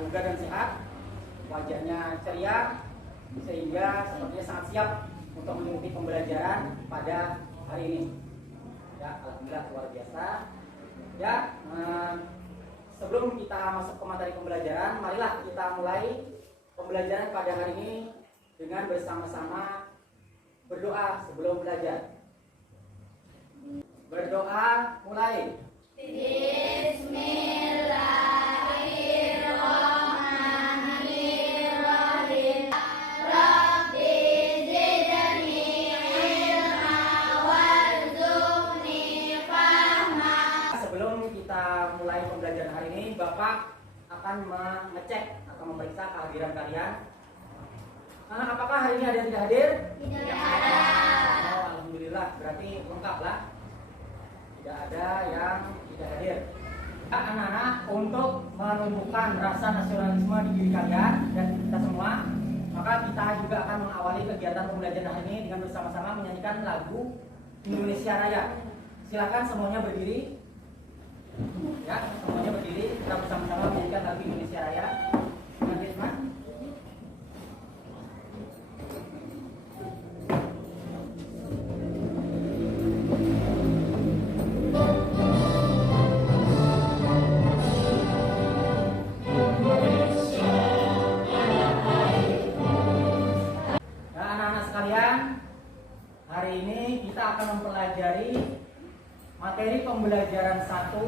bugar dan sehat, wajahnya ceria, sehingga sepertinya sangat siap untuk mengikuti pembelajaran pada hari ini. Ya, alhamdulillah luar biasa. Ya, sebelum kita masuk ke materi pembelajaran, marilah kita mulai pembelajaran pada hari ini dengan bersama-sama berdoa sebelum belajar. Berdoa mulai. Bismillahirrahmanirrahim. Rabbi zidni ilma warzuqni fahma. Sebelum kita mulai pembelajaran hari ini, Bapak akan mengecek atau memeriksa kehadiran kalian. Anak, apakah hari ini ada yang tidak hadir? Tidak ada. Oh, alhamdulillah, berarti lengkap lah. Tidak ada yang tidak hadir. Anak-anak, untuk menumbuhkan rasa nasionalisme di diri kalian dan kita semua, maka kita juga akan mengawali kegiatan pembelajaran hari ini dengan bersama-sama menyanyikan lagu Indonesia Raya. Silakan semuanya berdiri. Ya, semuanya berdiri. Kita bersama-sama menyanyikan lagu Indonesia Raya. Nanti, teman. Hari ini kita akan mempelajari materi pembelajaran 1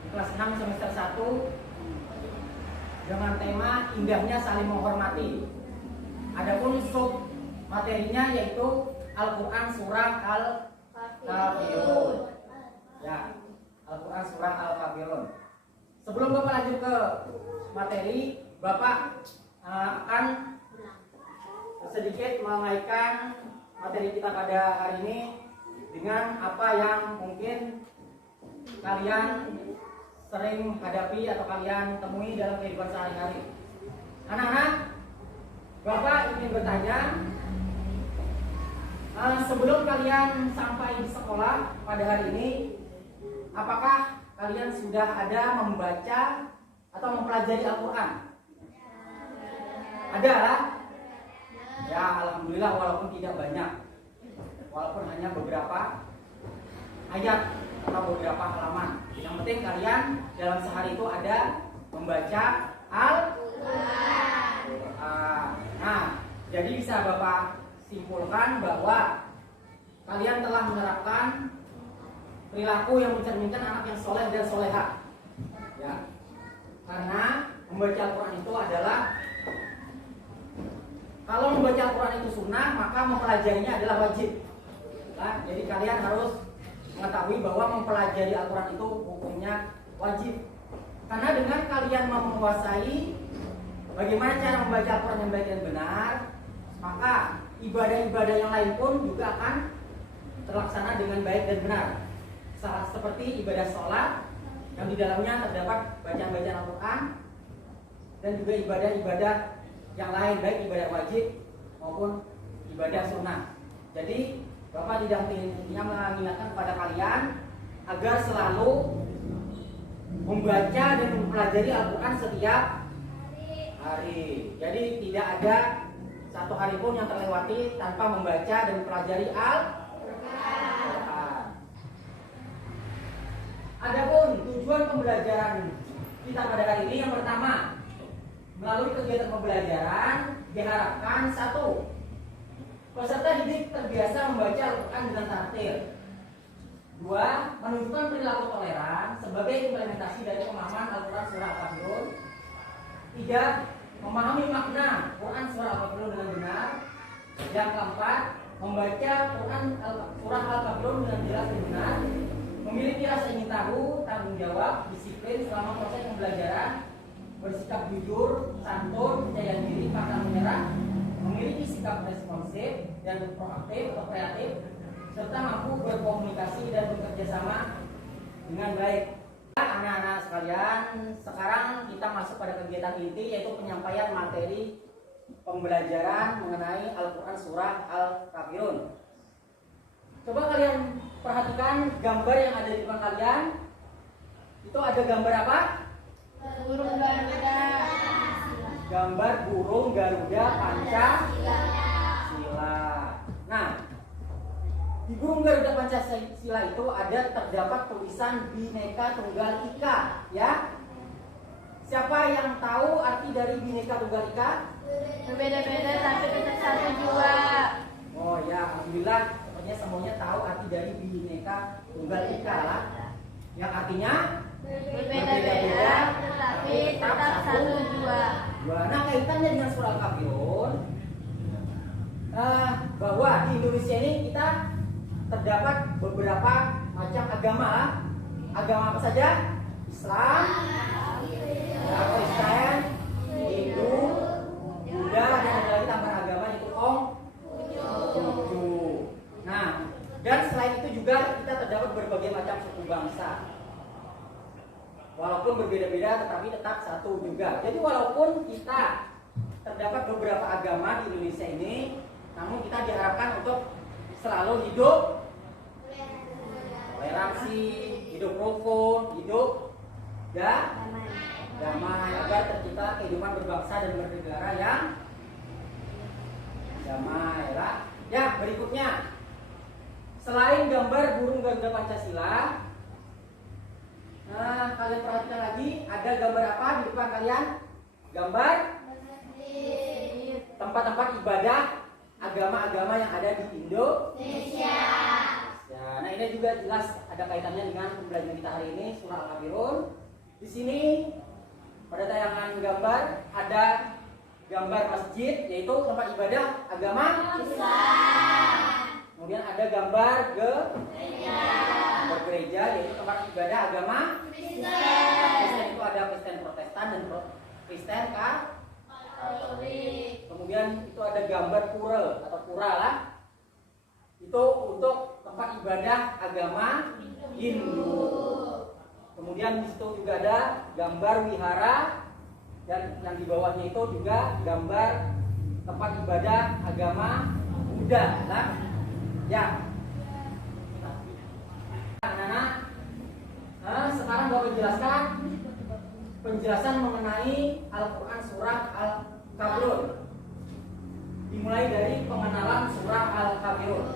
di kelas 6 semester 1 dengan tema indahnya saling menghormati. Adapun sub materinya yaitu Al-Quran Surah Al-Kafirun. Ya, Al-Quran Surah Al-Kafirun. Sebelum Bapak lanjut ke materi, Bapak akan sedikit mengaitkan materi kita pada hari ini dengan apa yang mungkin kalian sering hadapi atau kalian temui dalam kehidupan sehari-hari. Anak-anak, Bapak ingin bertanya, sebelum kalian sampai di sekolah pada hari ini, apakah kalian sudah ada membaca atau mempelajari Al-Quran? Ada lah. Ya, alhamdulillah, walaupun tidak banyak, walaupun hanya beberapa ayat atau beberapa halaman. Yang penting kalian dalam sehari itu ada membaca Al-Quran. Nah, jadi bisa Bapak simpulkan bahwa kalian telah menerapkan perilaku yang mencerminkan anak yang soleh dan soleha. Ya, karena membaca Al-Quran itu adalah, kalau membaca Al-Quran itu sunnah, maka mempelajarinya adalah wajib. Nah, jadi kalian harus mengetahui bahwa mempelajari Al-Quran itu hukumnya wajib. Karena dengan kalian menguasai bagaimana cara membaca Al-Quran yang baik dan benar, maka ibadah-ibadah yang lain pun juga akan terlaksana dengan baik dan benar. Seperti ibadah sholat yang di dalamnya terdapat bacaan-bacaan Al-Quran, dan juga ibadah-ibadah yang lain, baik ibadah wajib maupun ibadah sunnah. Jadi Bapak tidak mengingatkan kepada kalian agar selalu membaca dan mempelajari Al-Quran setiap hari. Jadi tidak ada satu hari pun yang terlewati tanpa membaca dan mempelajari Al-Quran. Adapun tujuan pembelajaran kita pada hari ini, yang pertama, melalui kegiatan pembelajaran diharapkan 1. Peserta didik terbiasa membaca Al-Quran dengan tartil. 2. Menunjukkan perilaku toleran sebagai implementasi dari pemahaman Al-Quran Surah Al-Kafirun. 3. Memahami makna Quran Surah Al-Kafirun dengan benar. Yang keempat, membaca Quran Surah Al-Kafirun dengan jelas dan benar. Memiliki rasa ingin tahu, tanggung jawab, disiplin selama proses pembelajaran. Bersikap jujur, santun, percaya diri, pantang menyerah, memiliki sikap responsif dan proaktif atau kreatif, serta mampu berkomunikasi dan bekerja sama dengan baik. Anak-anak sekalian, sekarang kita masuk pada kegiatan inti, yaitu penyampaian materi pembelajaran mengenai Al-Quran Surah Al-Kafirun. Coba kalian perhatikan gambar yang ada di depan kalian. Itu ada gambar apa? Burung gagak. gambar burung Garuda Pancasila. Nah, di burung Garuda Pancasila itu terdapat tulisan Bhinneka Tunggal Ika, ya. Siapa yang tahu arti dari Bhinneka Tunggal Ika? Berbeda-beda tapi tetap satu jua. Oh ya, alhamdulillah, sepertinya semuanya tahu arti dari Bhinneka Tunggal Ika lah. Yang artinya Berbeda-beda tetapi tetap satu jua. Nah, kaitannya dengan surah Al-Kafirun, bahwa di Indonesia ini kita terdapat beberapa macam agama. Agama apa saja? Islam, Kristen, Hindu, Buddha, dan ada lagi tambahan agama yaitu Konghucu. Nah, dan selain itu juga kita terdapat berbagai macam suku bangsa. Walaupun berbeda-beda tetapi tetap satu juga. Jadi walaupun kita terdapat beberapa agama di Indonesia ini, namun kita diharapkan untuk selalu hidup toleransi, hidup rukun, hidup damai agar tercipta kehidupan berbangsa dan bernegara yang damai. Ya, berikutnya, selain gambar burung Garuda Pancasila, kalian perhatikan lagi, ada gambar apa di depan kalian? Gambar tempat-tempat ibadah agama-agama yang ada di Indonesia. Ya, nah ini juga jelas ada kaitannya dengan pembelajaran kita hari ini, surah Al-Kafirun. Di sini pada tayangan gambar ada gambar masjid, yaitu tempat ibadah agama Islam. Kemudian ada gambar gereja, yaitu tempat ibadah agama Kristen. Itu ada Kristen Protestan dan Kristen Katolik. Kemudian itu ada gambar pura atau pura lah. Itu untuk tempat ibadah agama Hindu. Kemudian di situ juga ada gambar wihara, dan yang di bawahnya itu juga gambar tempat ibadah agama Buddha lah. Ya. Anak-anak, sekarang Bapak jelaskan penjelasan mengenai Al-Quran surah Al-Kafirun. Dimulai dari pengenalan surah Al-Kafirun.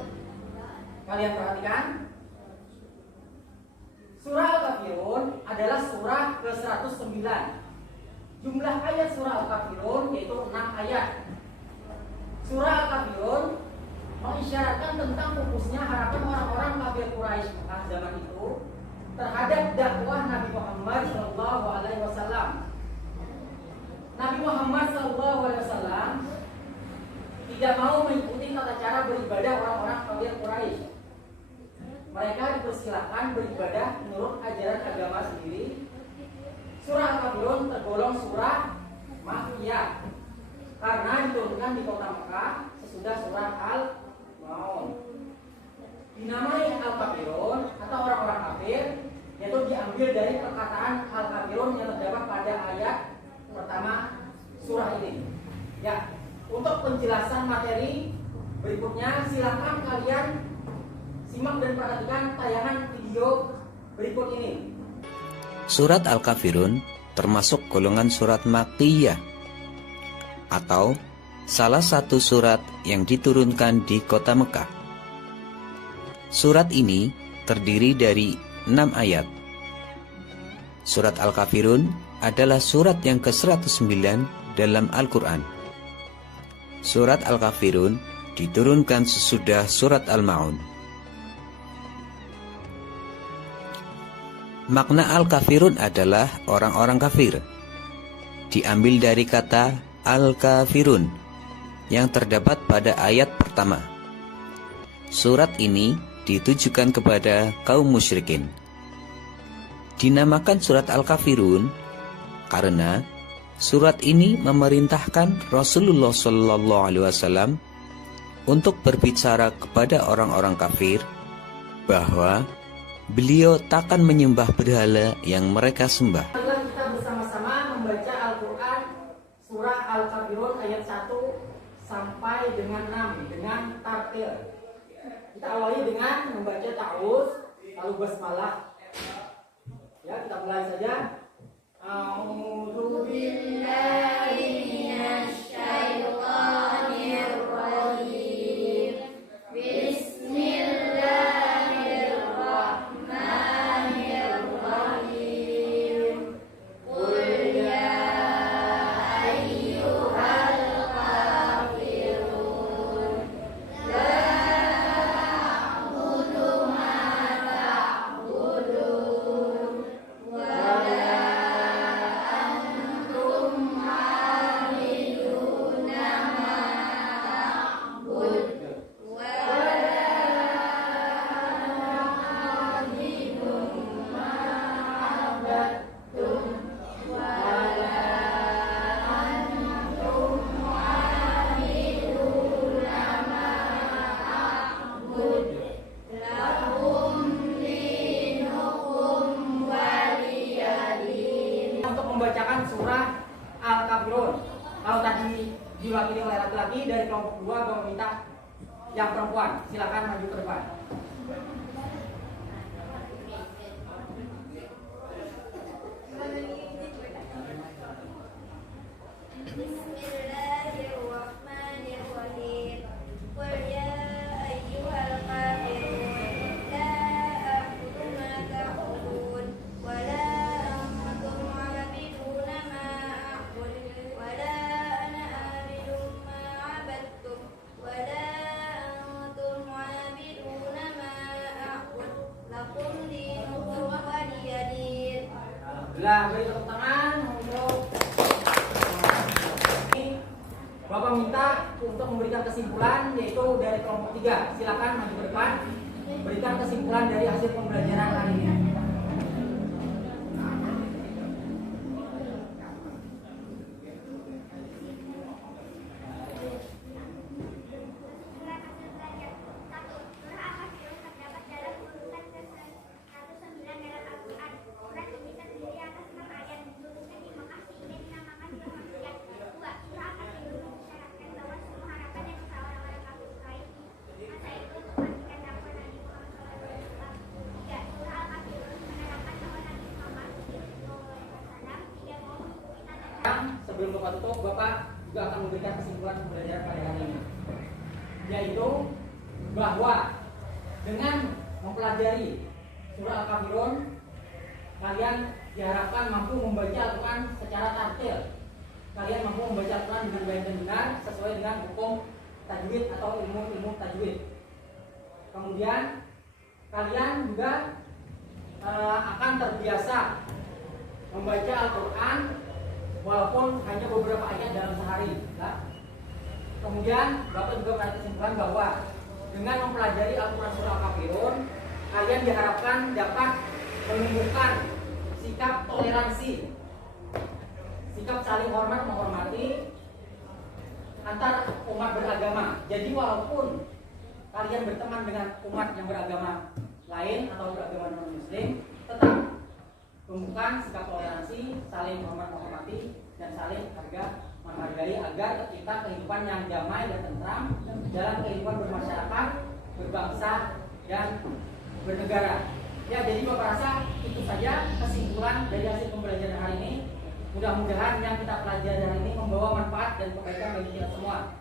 Kalian perhatikan, surah Al-Kafirun adalah surah ke-109. Jumlah ayat surah Al-Kafirun yaitu 6 ayat. Surah Al-Kafirun mengisyaratkan tentang pupusnya harapan orang-orang kafir Quraisy Mekah zaman itu terhadap dakwah Nabi Muhammad SAW. Nabi Muhammad SAW tidak mau mengikuti tata cara beribadah orang-orang kafir Quraisy. Mereka dipersilakan beribadah menurut ajaran agama sendiri. Surah Al-Kafirun tergolong surah Makkiyah karena diturunkan di kota Mekah sesudah surah Al-Maun. Dinamai Al-Kafirun atau orang-orang kafir, yaitu diambil dari perkataan Al-Kafirun yang terdapat pada ayat pertama surah ini. Ya, untuk penjelasan materi berikutnya silakan kalian simak dan perhatikan tayangan video berikut ini. Surat Al-Kafirun termasuk golongan surat Makkiyah atau salah satu surat yang diturunkan di kota Mekah. Surat ini terdiri dari 6 ayat. Surat Al-Kafirun adalah surat yang ke-109 dalam Al-Quran. Surat Al-Kafirun diturunkan sesudah surat Al-Maun. Makna Al-Kafirun adalah orang-orang kafir. Diambil dari kata Al-Kafirun yang terdapat pada ayat pertama. Surat ini ditujukan kepada kaum musyrikin. Dinamakan surat Al-Kafirun karena surat ini memerintahkan Rasulullah SAW untuk berbicara kepada orang-orang kafir bahwa beliau takkan menyembah berhala yang mereka sembah. Marilah kita bersama-sama membaca Al-Quran surah Al-Kafirun ayat 1 sampai dengan 6 dengan tartil. Kita awali dengan membaca ta'awuz lalu basmalah. Ya, kita mulai saja. A'udzu billahi surah Al-Kafirun. Kalau tadi diwakili oleh laki-laki, dari kelompok 2 gue meminta yang perempuan. Silakan maju ke depan. Bismillahirrahmanirrahim. Qul ya ayyuhal kafirun la a'budu ma ta'budun wa la antum 'abiduna ma a'bud wa la ana 'abidun ma 'abadtum wa la antum 'abiduna ma a'bud lakum dinukum waliyadin. Alhamdulillah, beri tepuk tangan untuk Bapak minta untuk memberikan kesimpulan, yaitu dari kelompok 3. Silakan maju ke depan, berikan kesimpulan dari hasil pembelajaran hari ini. Sebelum Bapak tutup, Bapak juga akan memberikan kesimpulan pembelajaran pada hari ini, yaitu bahwa dengan mempelajari surah Al-Kafirun, kalian diharapkan mampu membaca Al-Quran secara tartil. Kalian mampu membaca Al-Quran dengan baik dan benar sesuai dengan hukum tajwid atau ilmu tajwid. Kemudian kalian juga akan terbiasa membaca Al-Quran walaupun hanya beberapa ayat dalam sehari. Kemudian Bapak juga menarik kesimpulan bahwa dengan mempelajari Al-Quran surah Al-Kafirun, kalian diharapkan dapat menumbuhkan sikap toleransi, sikap saling hormat menghormati antar umat beragama. Jadi walaupun kalian berteman dengan umat yang beragama lain atau beragama non-muslim, tetap tumbuhkan sikap toleransi, saling hormat menghormati, dan saling menghargai agar tercipta kehidupan yang damai dan tentram dalam kehidupan bermasyarakat, berbangsa, dan bernegara. Ya, jadi Bapak rasa itu saja kesimpulan dari hasil pembelajaran hari ini. Mudah-mudahan yang kita pelajari hari ini membawa manfaat dan kebaikan bagi kita semua.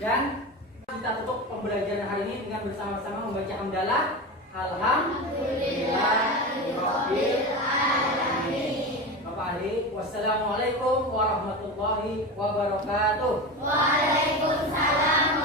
Dan kita tutup pembelajaran hari ini dengan bersama-sama membaca hamdalah. Alhamdulillahirabbil alamin. Bapak Ali, wassalamualaikum warahmatullahi wabarakatuh. Waalaikumsalam